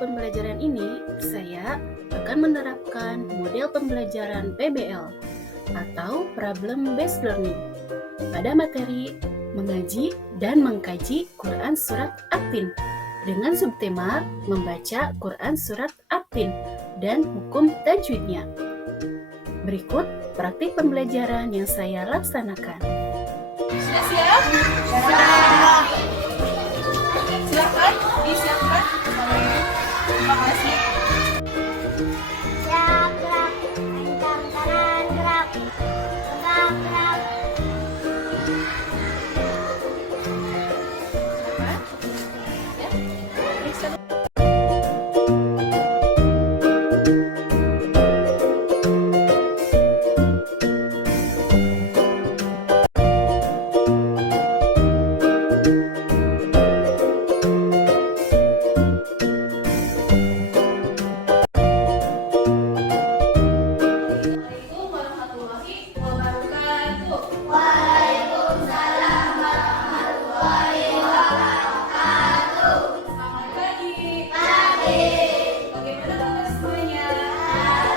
pembelajaran ini, saya akan menerapkan model pembelajaran PBL atau Problem Based Learning pada materi mengaji dan mengkaji Quran Surat At-Tin dengan subtema membaca Quran Surat At-Tin dan hukum tajwidnya. Berikut praktik pembelajaran yang saya laksanakan. Sudah siap? Siap. Silakan disiapkan oleh Pak Masih. Siap, gerak. Kencang kanan, gerak. Tegak, gerak. Silakan. Ya. Periksa. Assalamualaikum warahmatullahi wabarakatuh. Waalaikumsalam warahmatullahi wabarakatuh. Selamat pagi. Pagi. Bagaimana kabar semuanya?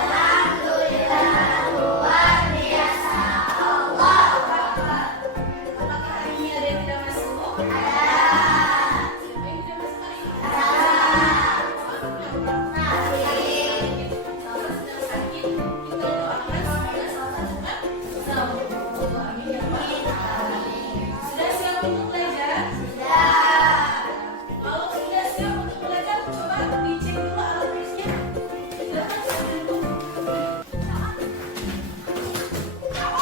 Alhamdulillah, luar biasa. Allah Akbar. Apakah hari ini ada yang tidak masuk? Ada. Siapa yang tidak masuk hari ini? Ada. Sakit. Salah sedang sakit. Kita doakan semoga salah cepat sembuh. Amin ya Rabbal alamin. Sudah siap untuk belajar? Kalau sudah siap untuk belajar, coba dicek dulu alat tulisnya. Silakan sambil duduk.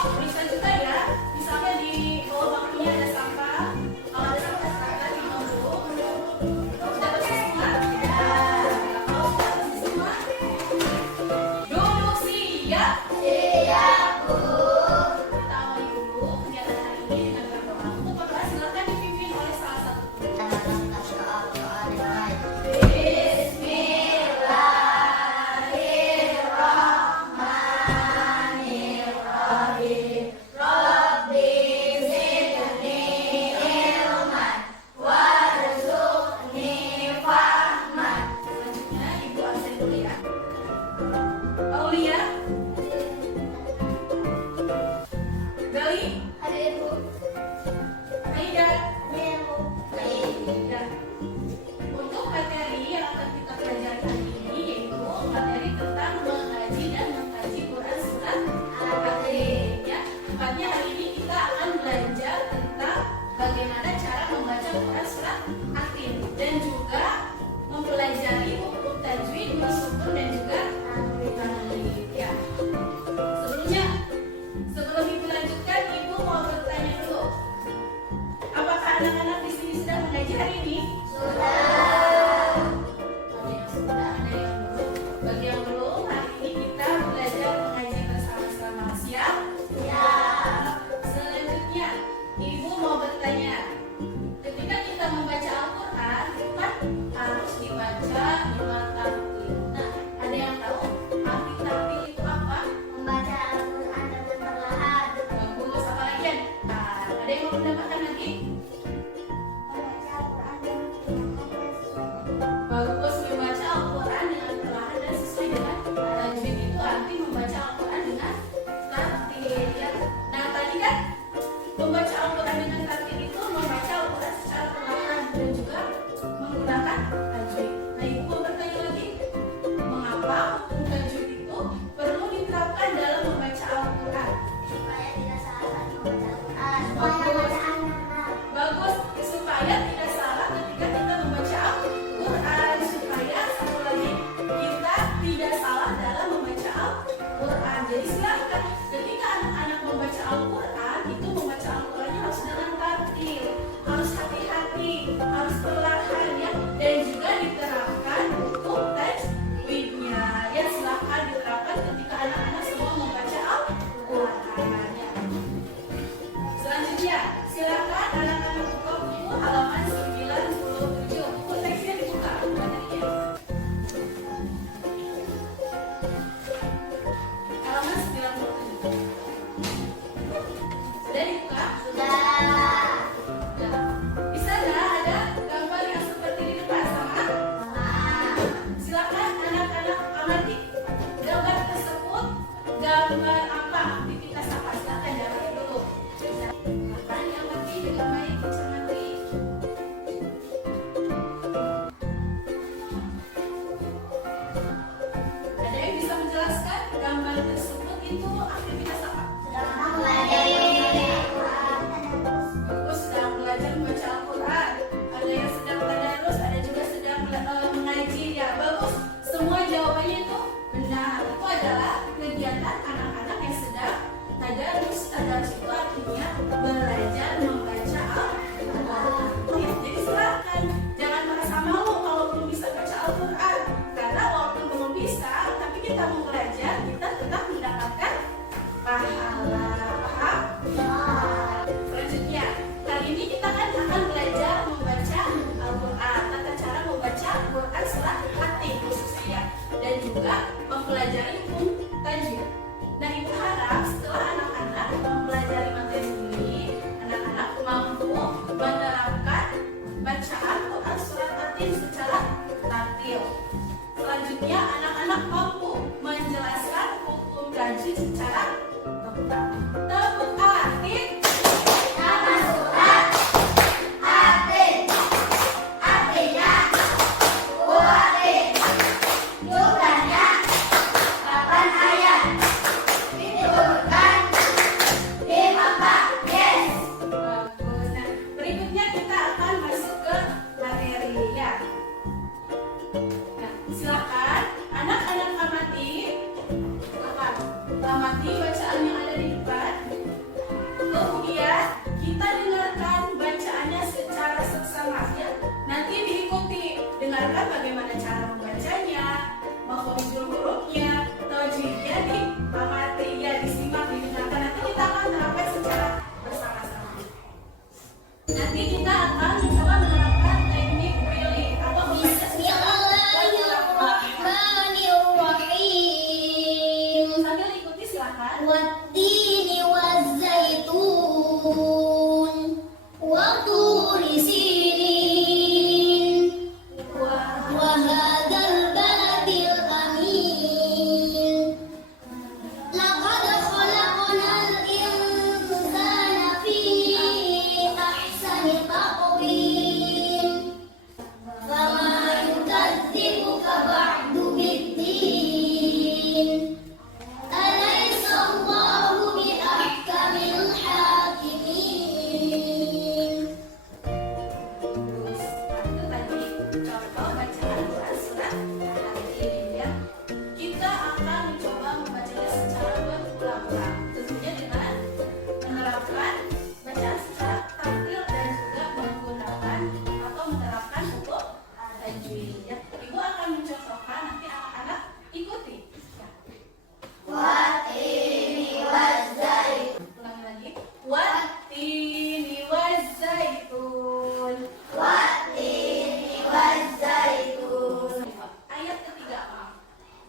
Periksa juga ya. Misalnya di bawah bakunya ada sampah. Kalau ada sampah silakan dibuang dulu. Sudah bersih semua? Kalau sudah bersih semua, duduk siap. Siap, Bu. Kita awali dulu kegiatan hari ini dengan berdoa. Untuk berdoa silakan dipimpin oleh salah satu guru. Bismillahirrahmanirrahim. Rabbi zidni ilman warzuqni fahman. Selanjutnya Ibu absen dulu ya. Aulia, Gali, Hadir, Bu. Aida, Hadir, Bu. Ya. Untuk materi yang akan kita pelajari hari ini yaitu materi tentang mengaji dan mengkaji Quran Surat At-Tin. Ya, tepatnya hari ini kita akan belajar tentang bagaimana cara membaca Quran Surat At-Tin dan juga mempelajari hukum tajwid, sukun dan juga tanwin. Ya. Sebelum Ibu lanjutkan, Ibu mau bertanya dulu. Apakah anak-anak di sini sudah mengaji hari ini? Sudah. Ada yang sudah, ada yang belum. Bagi yang belum, hari ini kita belajar mengaji bersama-sama. Siap? Siap. Selanjutnya, Ibu mau bertanya. Ketika kita membaca Al-Quran, kan harus dibaca lima tartil. Nah, ada yang tahu arti tartil itu apa? Membaca Al-Quran dengan perlahan. Bagus, apa lagi? Nah, ada yang mau menambahkan lagi? Membaca Al-Quran dengan perlahan dan sesuai. Bagus, membaca Al-Quran dengan perlahan dan sesuai dengan tajwid. Itu arti membaca Al-Quran dengan tartil ya. Nah tadi kan membaca Al-Quran dengan tartil itu membaca Al-Quran secara perlahan dan juga menggunakan tajwid. Nah Ibu mau bertanya lagi, mengapa hukum tajwid itu perlu diterapkan dalam membaca Al-Quran? Supaya tidak salah membaca Al-Quran. Supaya bacaan benar. Bagus, supaya tidak salah ketika kita membaca Al-Quran. Supaya satu lagi, kita tidak salah dalam membaca Al-Quran. Jadi silakan ketika anak-anak membaca Al-Quran, itu membaca Al-Qurannya harus dengan tartil, harus hati-hati, harus perlahan ya, dan juga diterapkan hukum tajwidnya. Ya silakan diterapkan ketika anak-anak semua membaca Al-Quran. Ya. Selanjutnya, silakan anak-anak buka buku halaman 97. Buku teksnya dibuka materinya. Halaman 97. Sudah dibuka? Sudah. Nah, di sana ada gambar yang seperti di depan sama. Sama. menerapkan bagaimana cara membacanya, menghujur hurufnya, tajwidnya diamati, ya disimak, didengarkan. Nanti kita akan terapkan secara bersama-sama. Nanti kita akan mencoba menerapkan teknik reading atau membaca secara Bismillahirrahmanirrahim. sambil ikuti silakan. Wattini wazzaitun wa turi sinin wa hadzal baladil amin. Laqad khalaqnal insana fi ahsani taqwim. Fama yukadzibuka ba'du biddin. Alaysa Allahu biahkamil hakimin. Itu tadi contoh bacaan Quran surat Al-An'am ya. Kita akan mencoba membacanya secara berulang-ulang, tentunya dengan menerapkan bacaan secara tartil dan juga menggunakan atau menerapkan hukum tajwid ya. Ibu akan mencontohkan, nanti anak-anak ikuti. Wattini wazzaitun. Ulangi lagi. Wattini wazzaitun. Wattini wazzaitun. Ayat ketiga, maaf.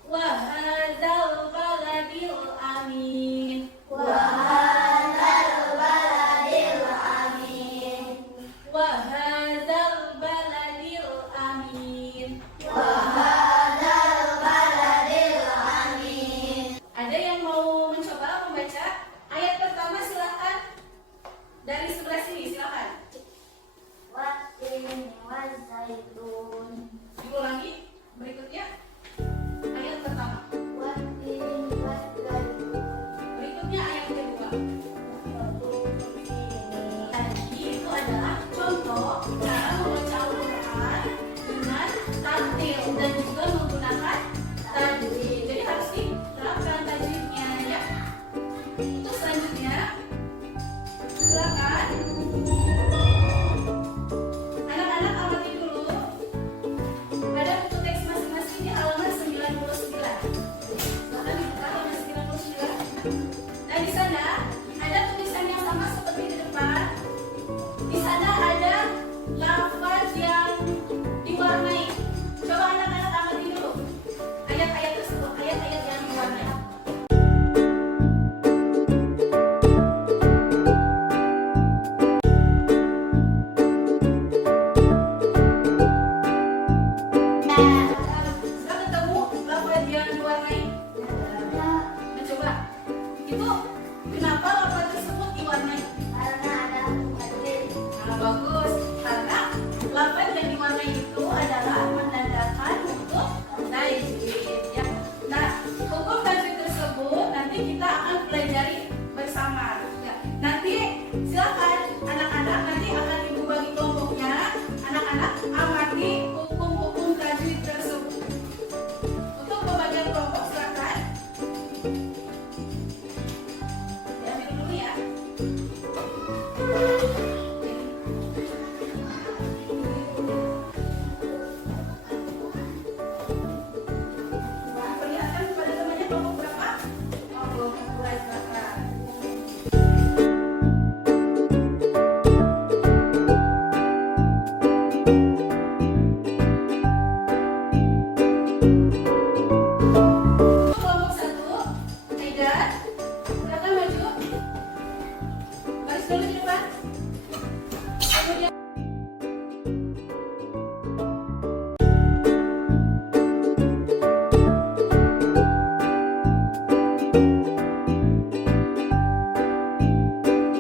Wa hadzal baladil amin. Wa hadzal baladil amin. Wa hadzal baladil amin. Wa hadzal baladil amin. Ada yang mau mencoba membaca ayat pertama? Silakan. Dari sebelah sini silakan. Wattini wazzaitun. Diulangi berikutnya. Ayat pertama. Wattini wazzaitun. Berikutnya ayat kedua. Wa turi sinin. Tadi itu adalah contoh cara membaca Al-Quran dengan tartil dan juga menggunakan tajwid. Jadi harus diterapkan tajwidnya ya. Untuk selanjutnya, silakan anak-anak amati dulu. Ada buku teks masing-masing di halaman 99. Silakan dibuka halaman 99. Nah, di sana ada tulisan yang sama seperti di depan. Di sana ada lafaz yang diwarnai. Coba anak-anak amati dulu ayat-ayat tersebut, ayat-ayat yang diwarnai. Sudah ketemu lafaz yang diwarnai? Mencoba. Itu kenapa lafaz tersebut diwarnai? Karena ada tajwid. Nah, bagus. Karena lafaz yang diwarnai itu adalah menandakan hukum tajwid ya. Nah, hukum tajwid tersebut nanti kita akan pelajari bersama ya. Nanti silakan anak-anak, nanti akan ibu bagi kelompoknya. Anak-anak amati hukum-hukum tajwid tersebut. Untuk pembagian kelompok silakan. Diambil dulu ya. Perlihatkan kepada temannya kelompok berapa? Oh, kelompok dua silakan. Untuk kelompok satu, Aidan, silakan maju. Baris dulu di depan. Kemudian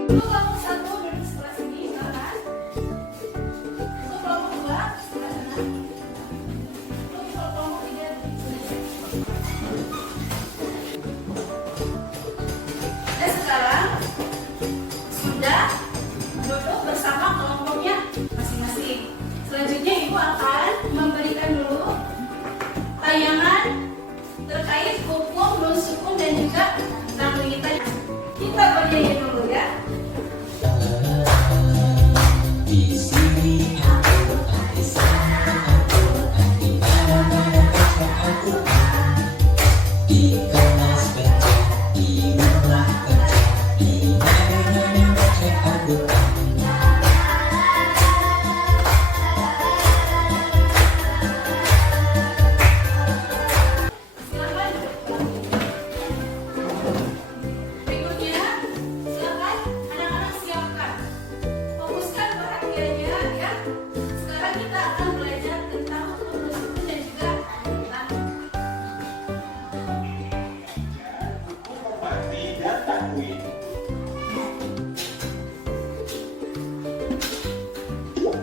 untuk kelompok satu duduk sebelah sini, silakan. Untuk kelompok dua sebelah sana. Untuk kelompok tiga duduk sebelah sini. Dan sekarang sudah duduk bersama kelompoknya masing-masing. Selanjutnya ibu akan memberikan dulu tayangan terkait hukum nun sukun dan juga tanwin. Kita bernyanyi dulu ya. Di sini aku ada sana, aku ada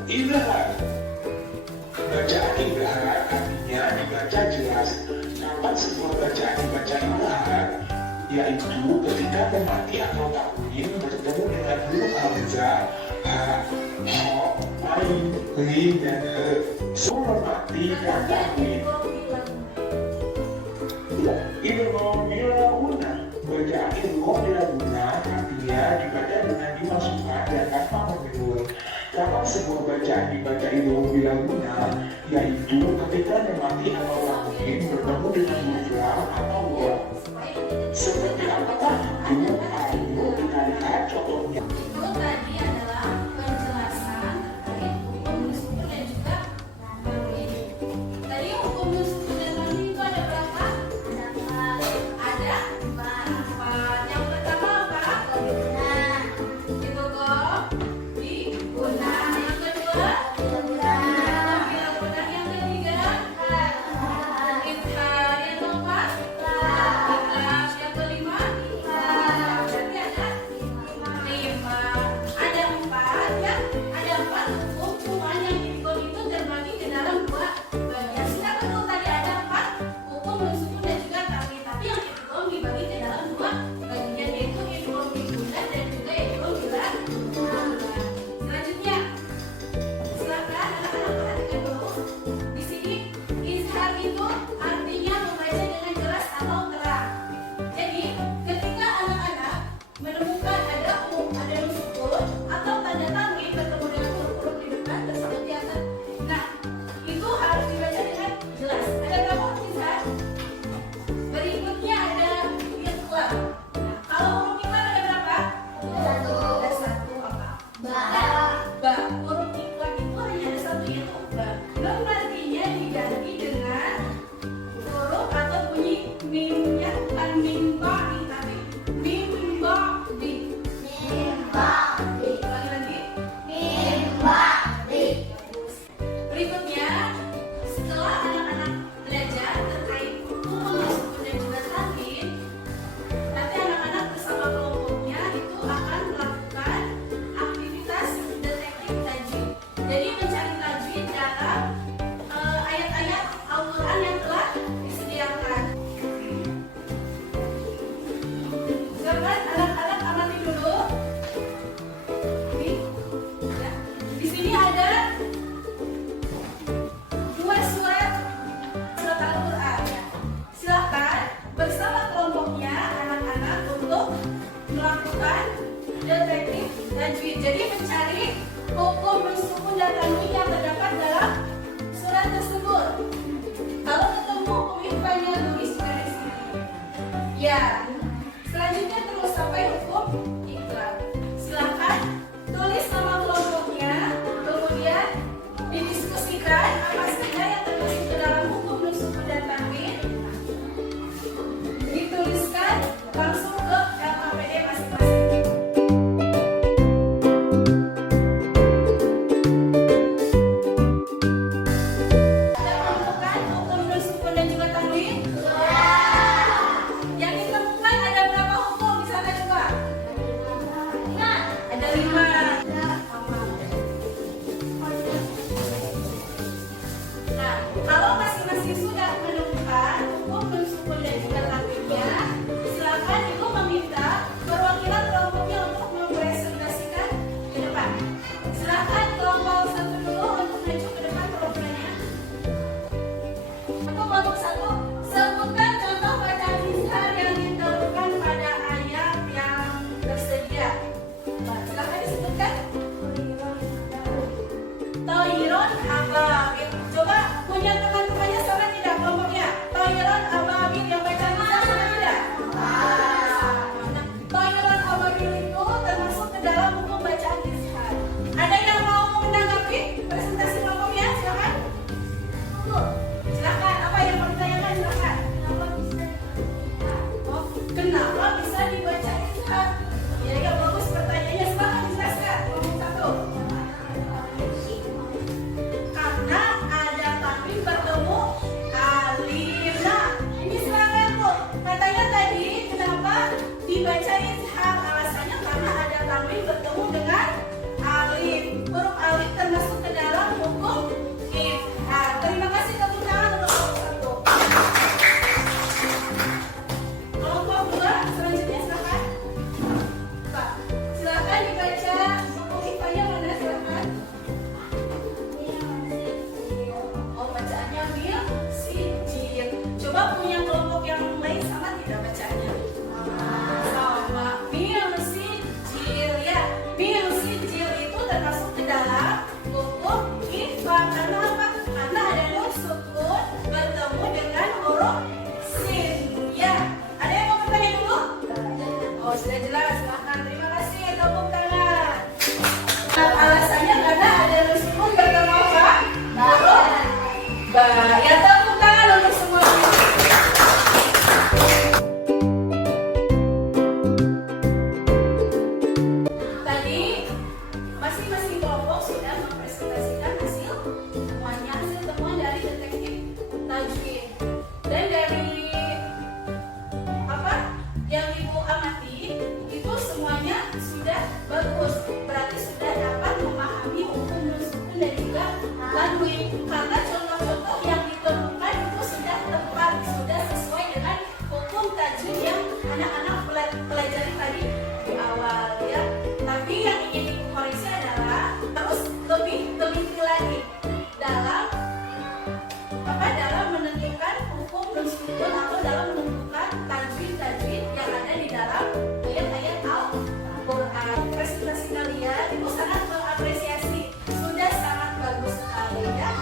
Idhar. Bacaan idhar artinya dibaca jelas. Kapan sebuah bacaan dibaca idhar? Yaitu ketika memati atau tanwin bertemu dengan huruf hamzah, ha, ho, ain, ri, dan he. Semua mati dan tanwin. Idgham bila guna. Bacaan idgham bila guna artinya dibaca dengan dimasukkan dan tanpa menurun. Kapan sebuah bacaan dibaca idgham bila guna? Yaitu ketika memati atau tanwin bertemu dengan huruf lam atau waw. Seperti apakah itu? Ayo kita lihat contohnya. Itu tadi adalah penjelasan terkait hukum nusukun dan juga tanwin. Tadi hukum nusukun dan tanwin itu ada berapa? Ada empat. Yang pertama apa? Idgham di guna. Yang kedua idgham bila guna. Yang ketiga idhar. Yang keempat ikhlas. Yang kelima berarti ada lima. Ada empat ya. Ada empat hukum, cuman yang idgham itu terbagi ke dalam dua bagian. Kita betul tadi ada empat hukum nusukun dan juga tanwin, tapi yang idgham dibagi ke dalam dua bagian, yaitu idgham di guna dan juga idgham bila guna. Selanjutnya, silakan anak-anak perhatikan dulu. Di sini izhar itu artinya membaca dengan jelas atau terang. Jadi, ketika anak-anak menemukan ada nusukun atau tanda tanwin bertemu dengan huruf-huruf di depan tersebut di atas. Nah, itu harus dibaca dengan jelas. Ada berapa huruf izhar? Berikutnya ada iqlab. Nah, kalau huruf iqlab ada berapa? Ada satu apa? Ba. Huruf iqlab itu hanya ada satu, yaitu ba. Belum artinya diganti dengan huruf atau bunyi mimnya, bukan mim ba nih, tapi mim ba di. Lagi. Berikutnya, setelah anak-anak belajar terkait hukum nusukun dan juga tanwin, nanti anak-anak bersama kelompoknya itu akan melakukan aktivitas detektif tajwid. Jadi mencari tajwid dalam ayat-ayat Al-Quran yang telah disediakan. Silakan anak-anak amati dulu. Nih, ya. Di sini ada dua surat Al-Quran. Silakan bersama kelompoknya anak-anak untuk melakukan detektif tajwid. Jadi mencari hukum nusukun dan tanwin yang terdapat dalam surat tersebut. Kalau ketemu hukum ikhfanya tulis juga di sini. Ya. Selanjutnya terus sampai hukum iqlab. Silakan tulis nama kelompoknya, kemudian didiskusikan apa saja yang tertulis ke dalam hukum nusukun dan tanwin. Dituliskan langsung ke LKPD masing-masing. Sudah menemukan hukum nusukun dan juga tanwin? Yang ditemukan ada berapa hukum di sana coba? Ada 5. Nah, kalau masing-masing sudah menemukan hukum nusukun dan juga tanwinnya, silakan ibu meminta perwakilan kelompoknya untuk mempresentasikan ke depan. Silakan kelompok satu dulu untuk maju ke depan programnya. Untuk kelompok satu, sebutkan contoh bacaan izhar yang ditemukan pada ayat yang tersedia. Silakan disebutkan. Toiron ababil. Coba punya teman-temannya sama tidak kelompoknya? Toiron ababil yang baca izhar sama tidak? Nah, toiron ababil itu termasuk ke dalam hukum bacaan izhar. Ada yang mau menanggapi presentasi kelompoknya? Silakan. Silakan. Apa yang mau ditanyakan? Silakan. Kenapa bisa dibaca izhar? Ya, bagus pertanyaannya. Silakan dijelaskan. Kelompok satu. Karena ada tanwin bertemu alif. Nah, ini silakan Bu. Katanya tadi kenapa dibaca izhar? Alasannya karena ada tanwin bertemu dengan masing-masing kelompok sudah mempresentasikan hasil temuan dari detektif tajwid. Dan dari yang Ibu amati itu semuanya sudah bagus, berarti sudah dapat memahami hukum nusukun dan juga tanwin, karena contoh-contoh yang ditemukan itu sudah tepat, sudah sesuai dengan hukum tajwid yang anak-anak pelajari tadi di awal ya. Tapi yang ingin Ibu koreksi adalah harus lebih teliti lagi dalam menentukan hukum nusukun atau dalam menentukan tajwid yang ada di dalam ayat-ayat Al-Quran. Presentasi kalian itu sangat mengapresiasi, sudah sangat bagus sekali ya.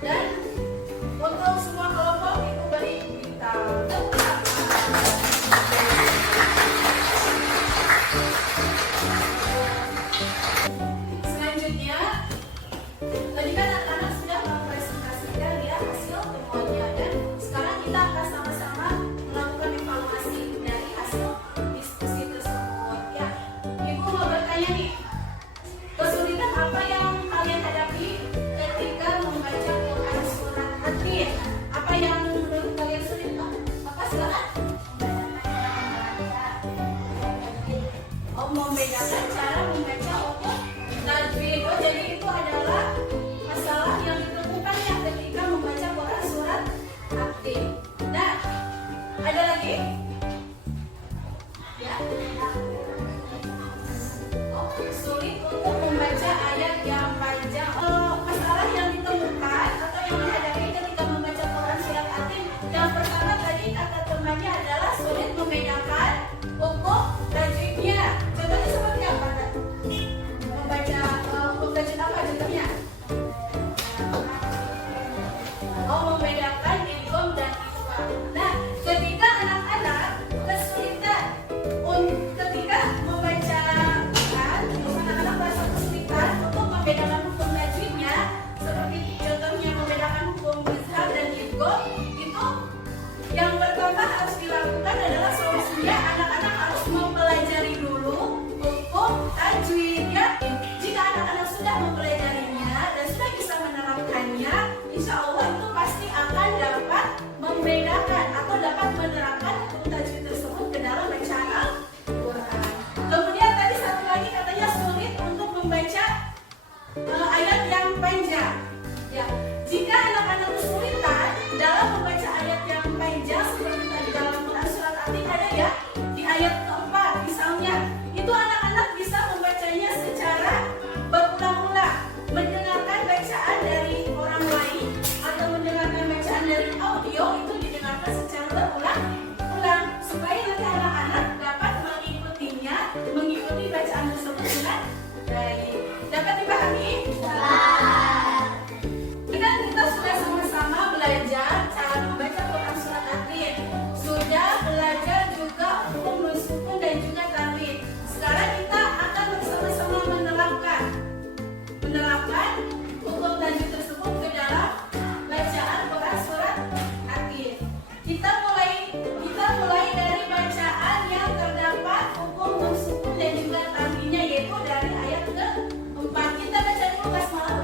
Dan untuk semua kelompok itu beri bintang. Selanjutnya, tadi kan anak-anak sudah mempresentasikan ya hasil temuannya, dan sekarang kita akan sama-sama melakukan evaluasi dari hasil diskusi tersebut ya. Ibu mau bertanya nih, kesulitan apa yang kalian hadapi ketika membaca Quran surat At-Tin? Apa yang menurut kalian sulit? Apa silakan? Membedakan cara membaca hukum tajwid. Oh, jadi itu adalah masalah yang ditemukan ya ketika membaca Quran surat At-Tin. Nah, ada lagi? Ya. Oh, sulit untuk membaca ayat yang panjang. Masalah yang ditemukan atau yang dihadapi ketika membaca Quran surat At-Tin. Yang pertama tadi kata temannya adalah sulit membedakan hukum tajwidnya. Contohnya seperti apa? Membaca hukum tajwid apa contohnya? Oh, membedakan idgham dan ikhfa. Nah, ketika anak-anak kesulitan ketika membaca Quran, anak-anak merasa kesulitan untuk membedakan hukum tajwidnya, seperti contohnya membedakan hukum izhar dan idgham, itu yang pertama harus dilakukan adalah solusinya anak-anak harus mempelajari dulu hukum tajwid ya. Jika anak-anak sudah mempelajarinya dan sudah bisa menerapkannya, insya Allah itu pasti akan dapat membedakan atau dapat menerapkan hukum tajwid tersebut ke dalam bacaan Al-Quran. Kemudian tadi satu lagi katanya sulit untuk membaca ayat yang panjang. Ya, jika anak-anak kesulitan dalam membaca ayat yang panjang seperti tadi dalam Quran surat At-Tin ada ya di ayat keempat misalnya, itu anak-anak bisa membacanya secara berulang-ulang, mendengarkan bacaan dari orang lain atau mendengarkan bacaan dari audio itu didengarkan secara berulang-ulang supaya nanti anak-anak dapat mengikutinya, mengikuti bacaan tersebut dengan baik. Dapat dipahami? Kita sudah sama-sama belajar cara membaca Quran surat At-Tin, sudah belajar juga hukum nusukun dan juga tanwin. Sekarang kita akan bersama-sama menerapkan hukum tajwid tersebut ke dalam bacaan Quran surat At-Tin. Kita mulai dari bacaan yang terdapat hukum nusukun dan juga tanwinnya, yaitu dari ayat ke-4. Kita baca dulu basmalah.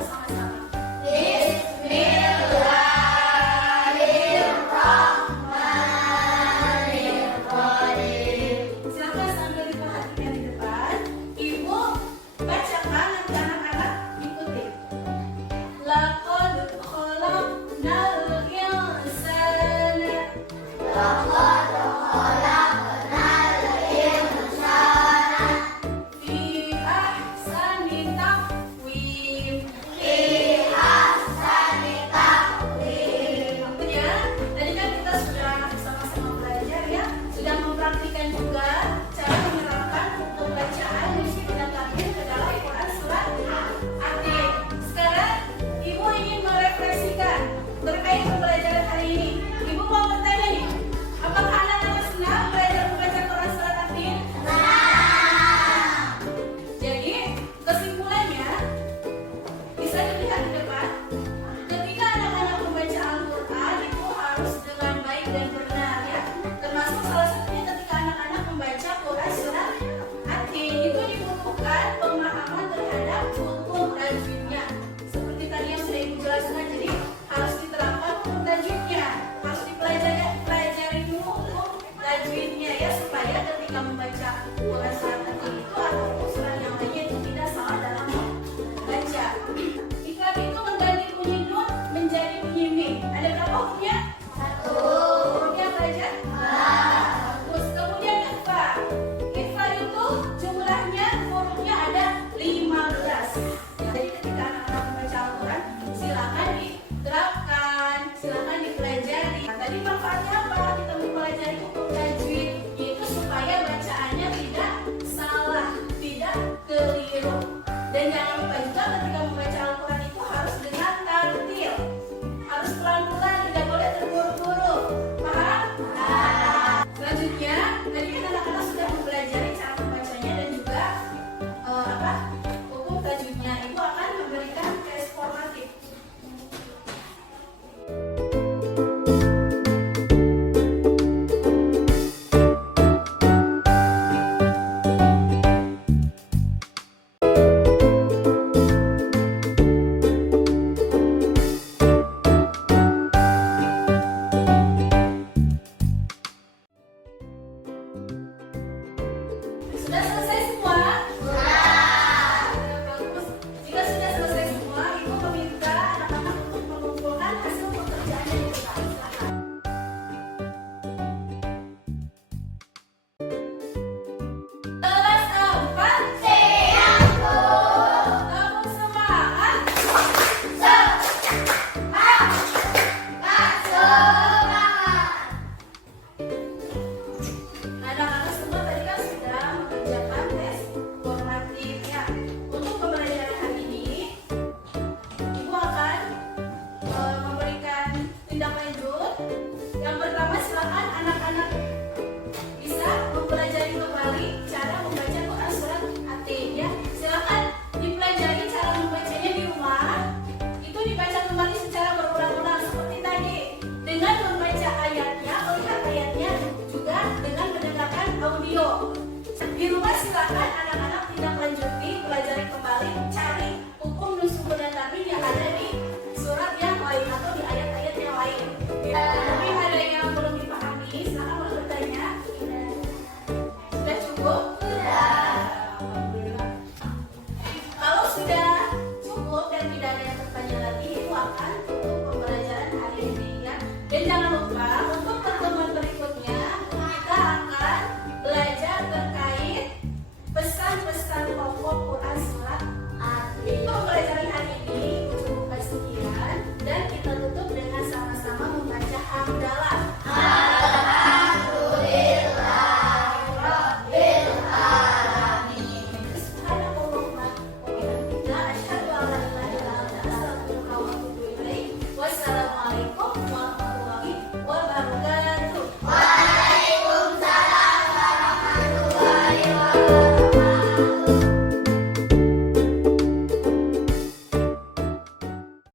silakan